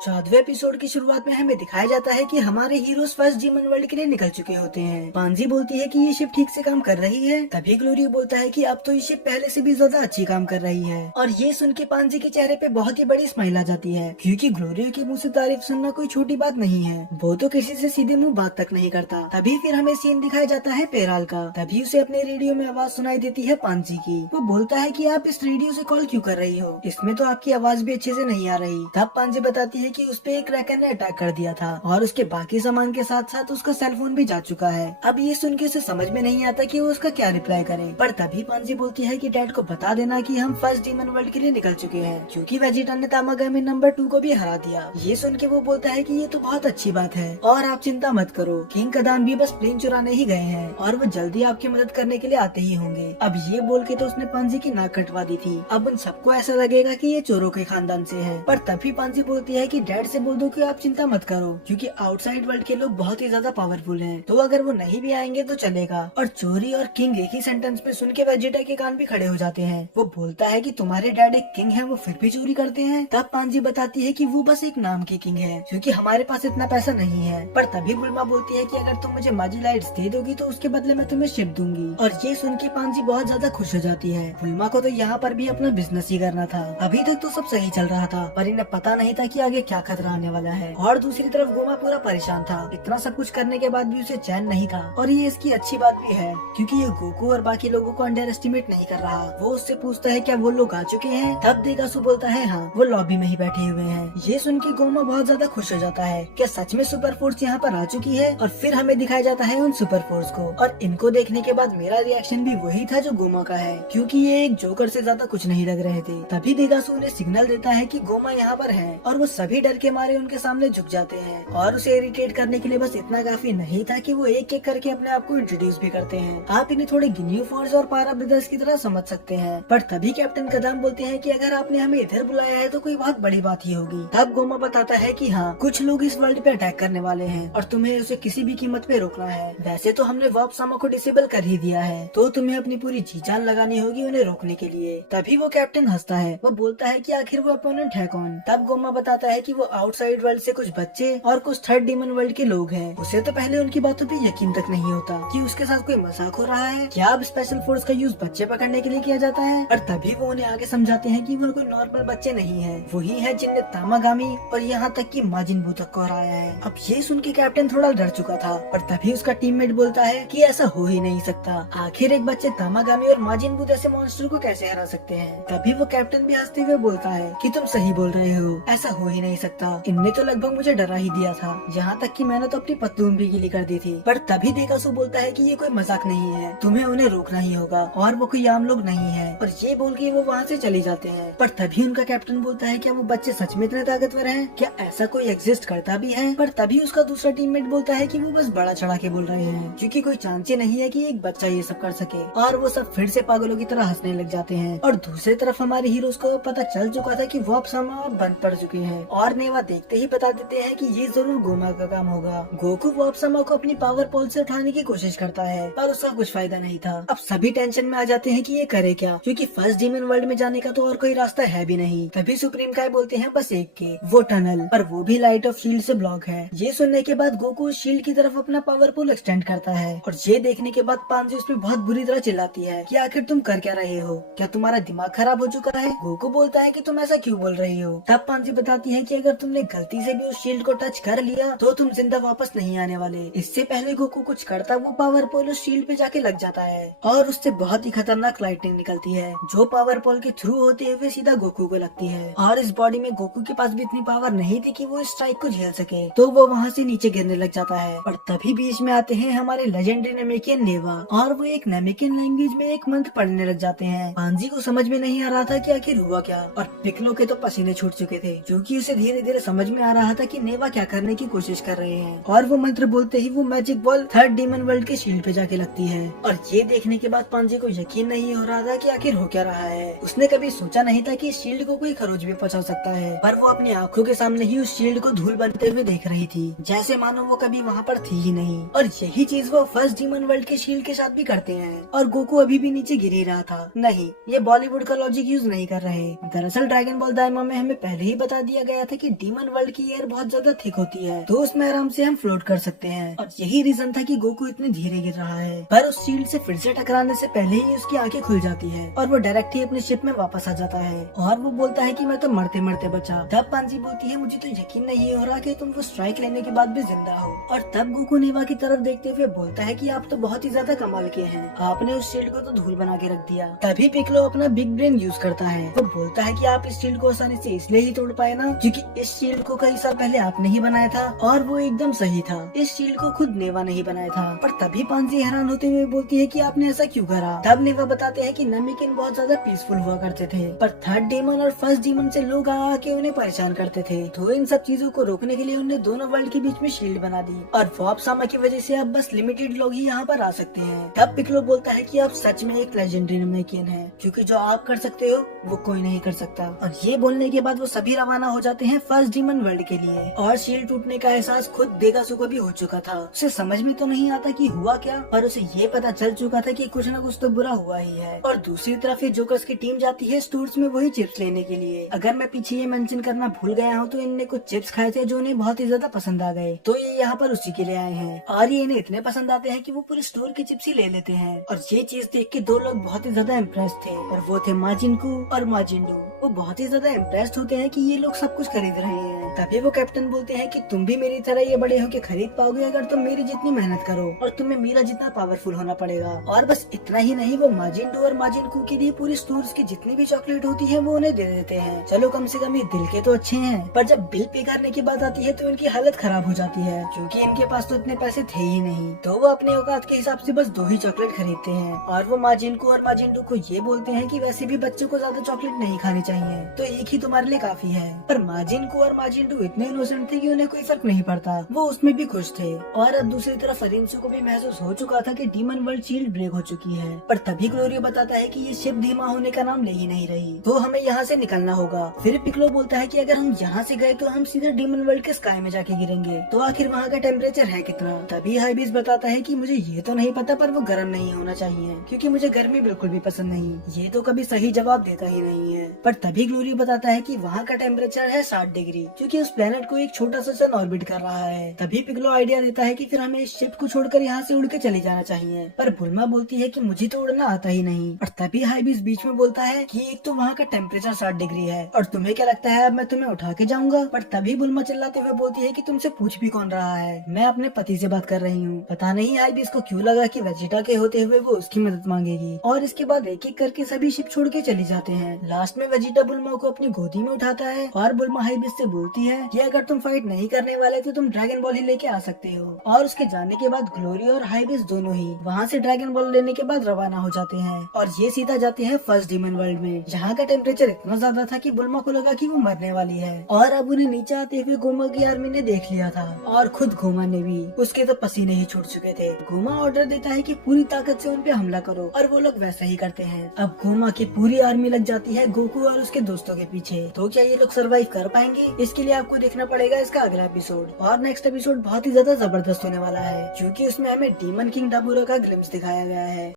14वें episode की शुरुआत में हमें दिखाया जाता है कि हमारे हीरोज फर्स्ट डीमन वर्ल्ड के लिए निकल चुके होते हैं। पांजी बोलती है कि ये शिप ठीक से काम कर रही है। तभी ग्लोरी बोलता है कि अब तो ये शिप पहले से भी ज्यादा अच्छी काम कर रही है। और ये सुन के पांजी के चेहरे पे बहुत ही बड़ी स्माइल आ जाती है, क्योंकि ग्लोरी के मुंह से तारीफ सुनना कोई छोटी बात नहीं है। वो तो किसी से सीधे मुंह बात तक नहीं करता। तभी फिर हमें सीन दिखाया जाता है पेराल का। तभी उसे अपने रेडियो में आवाज सुनाई देती है पांजी की। वो बोलता है कि आप इस रेडियो से कॉल क्यों कर रही हो, इसमें तो आपकी आवाज भी अच्छे से नहीं आ रही। तब पांजी बताती है कि उस पे एक क्रैकर ने अटैक कर दिया था और उसके बाकी सामान के साथ साथ उसका सेल फोन भी जा चुका है। अब ये सुन के उसे समझ में नहीं आता कि वो उसका क्या रिप्लाई करे। पर तभी पांजी बोलती है कि डैड को बता देना कि हम फर्स्ट डीमन वर्ल्ड के लिए निकल चुके हैं, क्योंकि वेजिटा ने तामागामी नंबर 2 को भी हरा दिया। ये सुन के वो बोलता है कि ये तो बहुत अच्छी बात है और आप चिंता मत करो, किंग कदान भी बस प्लेन चुराने ही गए हैं और वो जल्दी आपकी मदद करने के लिए आते ही होंगे। अब ये बोल के तो उसने पांजी की नाक कटवा दी थी। अब उन सबको ऐसा लगेगा कि ये चोरों के खानदान से है। पर तभी पांजी बोलती है कि डैड से बोल दो कि आप चिंता मत करो, क्योंकि आउटसाइड वर्ल्ड के लोग बहुत ही ज्यादा पावरफुल हैं, तो अगर वो नहीं भी आएंगे तो चलेगा। और चोरी और किंग एक ही सेंटेंस में सुन के वेजिटा के कान भी खड़े हो जाते हैं। वो बोलता है कि तुम्हारे डैड एक किंग है, वो फिर भी चोरी करते हैं। तब पांजी बताती है कि वो बस एक नाम की किंग है, क्योंकि हमारे पास इतना पैसा नहीं है। पर तभी बुल्मा बोलती है कि अगर तुम मुझे माजी लाइट्स दे दोगी तो उसके बदले में तुम्हें शिप दूंगी। और ये सुन के पांजी बहुत ज्यादा खुश हो जाती है। बुल्मा को तो यहाँ पर भी अपना बिजनेस ही करना था। अभी तक तो सब सही चल रहा था, पर इन्हें पता नहीं था कि आगे क्या खतरा आने वाला है। और दूसरी तरफ गोमा पूरा परेशान था। इतना सब कुछ करने के बाद भी उसे चैन नहीं था। और ये इसकी अच्छी बात भी है, क्योंकि ये गोकू और बाकी लोगों को अंडर एस्टिमेट नहीं कर रहा। वो उससे पूछता है क्या वो लोग आ चुके हैं। तब देगासु बोलता है हाँ, वो लॉबी में ही बैठे हुए हैं। ये सुन के गोमा बहुत ज्यादा खुश हो जाता है। क्या सच में सुपर फोर्स यहाँ पर आ चुकी है। और फिर हमें दिखाया जाता है उन सुपर फोर्स को। और इनको देखने के बाद मेरा रिएक्शन भी वही था जो गोमा का है, क्योंकि ये एक जोकर से ज्यादा कुछ नहीं लग रहे थे। तभी देगासु उन्हें सिग्नल देता है कि गोमा यहाँ पर है, और वो सभी डर के मारे उनके सामने झुक जाते हैं। और उसे इरिटेट करने के लिए बस इतना काफी नहीं था कि वो एक एक करके अपने आप को इंट्रोड्यूस भी करते हैं। आप इन्हें थोड़े गिन्यू फोर्स और पारा ब्रदर्स की तरह समझ सकते हैं। पर तभी कैप्टन कदम बोलते हैं कि अगर आपने हमें इधर बुलाया है तो कोई बहुत बड़ी बात ही होगी। तब गोमा बताता है कि हाँ, कुछ लोग इस वर्ल्ड पे अटैक करने वाले हैं और तुम्हें उसे किसी भी कीमत पे रोकना है। वैसे तो हमने वार्प सामा को डिसेबल कर ही दिया है, तो तुम्हें अपनी पूरी जी जान लगानी होगी उन्हें रोकने के लिए। तभी वो कैप्टन हंसता है। वो बोलता है कि आखिर वो अपोनेंट है कौन। तब गोमा बताता है कि वो आउटसाइड वर्ल्ड से कुछ बच्चे और कुछ थर्ड डीमन वर्ल्ड के लोग हैं। उसे तो पहले उनकी बातों पे यकीन तक नहीं होता कि उसके साथ कोई मजाक हो रहा है। क्या अब स्पेशल फोर्स का यूज बच्चे पकड़ने के लिए किया जाता है। और तभी वो उन्हें आगे समझाते हैं कि वो कोई नॉर्मल बच्चे नहीं है, वही है जिनने तामागामी और यहाँ तक कि माजिन बू तक को हराया है। अब ये सुन के कैप्टन थोड़ा डर चुका था। और तभी उसका टीममेट बोलता है कि ऐसा हो ही नहीं सकता। आखिर एक बच्चे तामागामी और माजिन बू जैसे मॉन्स्टर को कैसे हरा सकते हैं। तभी वो कैप्टन भी हंसते हुए बोलता है कि तुम सही बोल रहे हो, ऐसा हो ही नहीं सकता। इनने तो लगभग मुझे डरा ही दिया था, यहाँ तक कि मैंने तो अपनी पतलून भी गीली कर दी थी। पर तभी देगासु बोलता है कि ये कोई मजाक नहीं है, तुम्हें उन्हें रोकना ही होगा और वो कोई आम लोग नहीं है। और ये बोल के वो वहाँ से चले जाते हैं। पर तभी उनका कैप्टन बोलता है क्या वो बच्चे सच में इतने ताकतवर हैं? क्या ऐसा कोई एग्जिस्ट करता भी है? पर तभी उसका दूसरा टीममेट बोलता है कि वो बस बड़ा चढ़ा के बोल रहे हैं, क्योंकि कोई चांस ही नहीं है कि एक बच्चा ये सब कर सके। और वो सब फिर से पागलों की तरह हंसने लग जाते हैं। और दूसरी तरफ हमारे हीरोज को पता चल चुका था कि वो अब सामा बंद पड़ चुके हैं। और नेवा देखते ही बता देते हैं कि ये जरूर गोमा का काम होगा। गोकू वो सामा को अपनी पावर पोल से उठाने की कोशिश करता है, पर उसका कुछ फायदा नहीं था। अब सभी टेंशन में आ जाते हैं कि ये करे क्या, क्योंकि फर्स्ट डीमन वर्ल्ड में जाने का तो और कोई रास्ता है भी नहीं। तभी सुप्रीम काय बोलते हैं बस एक के, वो टनल, पर वो भी लाइट ऑफ शील्ड से ब्लॉक है। ये सुनने के बाद गोकू शील्ड की तरफ अपना पावर पोल एक्सटेंड करता है। और ये देखने के बाद पांजी उस पर बहुत बुरी तरह चिल्लाती है कि आखिर तुम कर क्या रहे हो, क्या तुम्हारा दिमाग खराब हो चुका है। गोकू बोलता है कि तुम ऐसा क्यों बोल रही हो। तब पांजी बताती है कि अगर तुमने गलती से भी उस शील्ड को टच कर लिया तो तुम जिंदा वापस नहीं आने वाले। इससे पहले गोकू कुछ करता वो पावर पोल उस शील्ड पे जाके लग जाता है और उससे बहुत ही खतरनाक लाइटनिंग निकलती है, जो पावर पोल के थ्रू होते हुए सीधा गोकू को लगती है। और इस बॉडी में गोकू के पास भी इतनी पावर नहीं थी कि वो इस स्ट्राइक को झेल सके, तो वो वहाँ से नीचे गिरने लग जाता है। और तभी बीच में आते हैं हमारे लेजेंडरी नेमेकियन नेवा, और वो एक नेमेकियन लैंग्वेज में एक मंत्र पढ़ने लग जाते हैं। पांजी को समझ में नहीं आ रहा था कि आखिर हुआ क्या, और पिकलो के तो पसीने छूट चुके थे, क्योंकि उसे धीरे धीरे समझ में आ रहा था कि नेवा क्या करने की कोशिश कर रहे हैं। और वो मंत्र बोलते ही वो magic ball third demon world के शील्ड पे जाके लगती है। और ये देखने के बाद पांजी को यकीन नहीं हो रहा था कि आखिर हो क्या रहा है। उसने कभी सोचा नहीं था कि इस शील्ड को कोई खरोच भी पहुंचा सकता है, पर वो अपनी आंखों के सामने ही उस शील्ड को धूल बनते हुए देख रही थी, जैसे मानो वो कभी वहाँ पर थी ही नहीं। और यही चीज वो फर्स्ट डीमन वर्ल्ड के शील्ड के साथ भी करते हैं। और गोकू अभी भी नीचे गिर ही रहा था। नहीं, ये बॉलीवुड का लॉजिक यूज नहीं कर रहे। दरअसल ड्रैगन बॉल दाइमा में हमें पहले ही बता दिया गया था कि डीमन वर्ल्ड की एयर बहुत ज्यादा थिक होती है, तो उसमें आराम से हम फ्लोट कर सकते हैं, और यही रीजन था कि गोकू इतने धीरे गिर रहा है। पर उस शील्ड से फिर से टकराने से पहले ही उसकी आंखें खुल जाती है और वो डायरेक्ट ही अपनी शिप में वापस आ जाता है, और वो बोलता है कि मैं तो मरते मरते बचा। तब पांजी बोलती है, मुझे तो यकीन नहीं हो रहा कि तुम वो स्ट्राइक लेने के बाद भी जिंदा हो। और तब गोकू नेवा की तरफ देखते हुए बोलता है कि आप तो बहुत ही ज्यादा कमाल के हैं, आपने उस शील्ड को तो धूल बना के रख दिया। तभी पिकलो अपना बिग ब्रेन यूज करता है। वो बोलता है कि आप इस शील्ड को आसानी से इसलिए ही तोड़ पाए ना क्योंकि इस शील्ड को कई साल पहले आपने ही बनाया था, और वो एकदम सही था। इस शील्ड को खुद नेवा नहीं बनाया था। पर तभी पांजी हैरान होते हुए बोलती है कि आपने ऐसा क्यों करा। तब नेवा बताते हैं कि नमिकिन बहुत ज्यादा पीसफुल हुआ करते थे, पर थर्ड डीमन और फर्स्ट डीमन से लोग आके उन्हें परेशान करते थे, तो इन सब चीजों को रोकने के लिए उन्होंने दोनों वर्ल्ड के बीच में शील्ड बना दी, और वॉप सामा की वजह से अब बस लिमिटेड लोग ही यहाँ पर आ सकते हैं। तब पिकलो बोलता है कि आप सच में एक लेजेंडरी नमिकिन हैं, क्योंकि जो आप कर सकते हो वो कोई नहीं कर सकता। और ये बोलने के बाद वो सभी रवाना हो जाते हैं फर्स्ट डीमन वर्ल्ड के लिए। और शील्ड टूटने का एहसास खुद देगासू को भी हो चुका था। उसे समझ में तो नहीं आता कि हुआ क्या, पर उसे ये पता चल चुका था कि कुछ न कुछ तो बुरा हुआ ही है। और दूसरी तरफ ये जोकर्स की टीम जाती है स्टोर्स में वही चिप्स लेने के लिए। अगर मैं पीछे ये मेंशन करना भूल गया हूँ तो इनने कुछ चिप्स खाए थे जो उन्हें बहुत ही ज्यादा पसंद आ गए, तो ये यहाँ पर उसी के लिए आए हैं। और ये इन्हें इतने पसंद आते हैं कि वो पूरे स्टोर की चिप्स ही ले लेते हैं। और ये चीज देख के दो लोग बहुत ही ज्यादा इम्प्रेस थे, और वो थे माजिनकू और माजिंडू। वो बहुत ही ज्यादा इम्प्रेस्ड होते हैं कि ये लोग सब कुछ खरीद रहे हैं। तभी वो कैप्टन बोलते हैं कि तुम भी मेरी तरह ये बड़े होके खरीद पाओगे अगर तुम मेरी जितनी मेहनत करो, और तुम्हें मेरा जितना पावरफुल होना पड़ेगा। और बस इतना ही नहीं, वो माजिंडू और माजिनकू के लिए पूरी स्टोर्स की जितनी भी चॉकलेट होती है वो उन्हें दे देते हैं। चलो कम से कम ये दिल के तो अच्छे हैं, पर जब बिल पे करने की बात आती है तो इनकी हालत खराब हो जाती है, क्योंकि इनके पास तो इतने पैसे थे ही नहीं। तो वो अपने औकात के हिसाब से बस 2 ही चॉकलेट खरीदते हैं। और वो माजिनकू और माजिंडू को ये बोलते हैं कि वैसे भी बच्चों को ज्यादा चॉकलेट नहीं खानी चाहिए, तो एक ही तुम्हारे लिए काफी है। पर माजिनकू और माजिंडू इतने इनोसेंट थे कि उन्हें कोई फर्क नहीं पड़ता, वो उसमें भी खुश थे। और अब दूसरी तरफ अरिंसू को भी महसूस हो चुका था कि डीमन वर्ल्ड शील्ड ब्रेक हो चुकी है। पर तभी ग्लोरियो बताता है कि ये शिप धीमा होने का नाम ले ही नहीं रही, तो हमें यहाँ से निकलना होगा। फिर पिकलो बोलता है कि अगर हम यहाँ से गए तो हम सीधा डीमन वर्ल्ड के स्काई में जाके गिरेंगे, तो आखिर वहाँ का टेम्परेचर है कितना। तभी हाइबिस बताता है कि मुझे ये तो नहीं पता, पर वो गर्म नहीं होना चाहिए, क्योंकि मुझे गर्मी बिल्कुल भी पसंद नहीं। ये तो कभी सही जवाब देता ही नहीं है। पर तभी ग्लोरियो बताता है कि वहाँ का टेम्परेचर है 60 डिग्री, क्योंकि उस प्लेनेट को एक छोटा सा सन ऑर्बिट कर रहा है। तभी पिकलो आइडिया देता है कि फिर हमें इस शिप को छोड़कर यहाँ से उड़ के चले जाना चाहिए। पर बुल्मा बोलती है कि मुझे तो उड़ना आता ही नहीं। और तभी हाइबिस बीच में बोलता है कि एक तो वहाँ का टेम्परेचर 60 डिग्री है, और तुम्हें क्या लगता है अब मैं तुम्हें उठा के जाऊंगा। पर तभी बुल्मा चिल्लाते हुए बोलती है कि तुमसे पूछ भी कौन रहा है, मैं अपने पति से बात कर रही हूँ। पता नहीं हाइबिस को क्यों लगा कि वेजिटा के होते हुए वो उसकी मदद मांगेगी। और इसके बाद एक एक करके सभी शिप छोड़ के चली जाते हैं। लास्ट में वेजिटा बुल्मा को अपनी गोदी में उठाता है, और बुल्मा हाइबिस से बोलती है कि अगर तुम फाइट नहीं करने वाले तो तुम ड्रैगन बॉल ही लेके आ सकते हो। और उसके जाने के बाद ग्लोरियो और हाइबिस दोनों ही वहाँ से ड्रैगन बॉल लेने के बाद रवाना हो जाते हैं, और ये सीधा जाते हैं फर्स्ट डीमन वर्ल्ड में, जहाँ का टेम्परेचर इतना ज्यादा था कि बुल्मा को लगा कि वो मरने वाली है। और अब उन्हें नीचे आते हुए गोमा की आर्मी ने देख लिया था, और खुद गोमा ने भी। उसके तो पसीने ही छूट चुके थे। गोमा ऑर्डर देता है कि पूरी ताकत से उन पे हमला करो, और वो लोग वैसा ही करते हैं। अब गोमा की पूरी आर्मी लग जाती है गोकू और उसके दोस्तों के पीछे। तो क्या ये लोग सरवाइव कर पाएंगे? इसके लिए आपको देखना पड़ेगा इसका अगला एपिसोड। और नेक्स्ट एपिसोड बहुत ही ज्यादा जबरदस्त होने वाला है, क्योंकि उसमें हमें डीमन किंग डाबूरा का ग्लिम्स दिखाया गया है।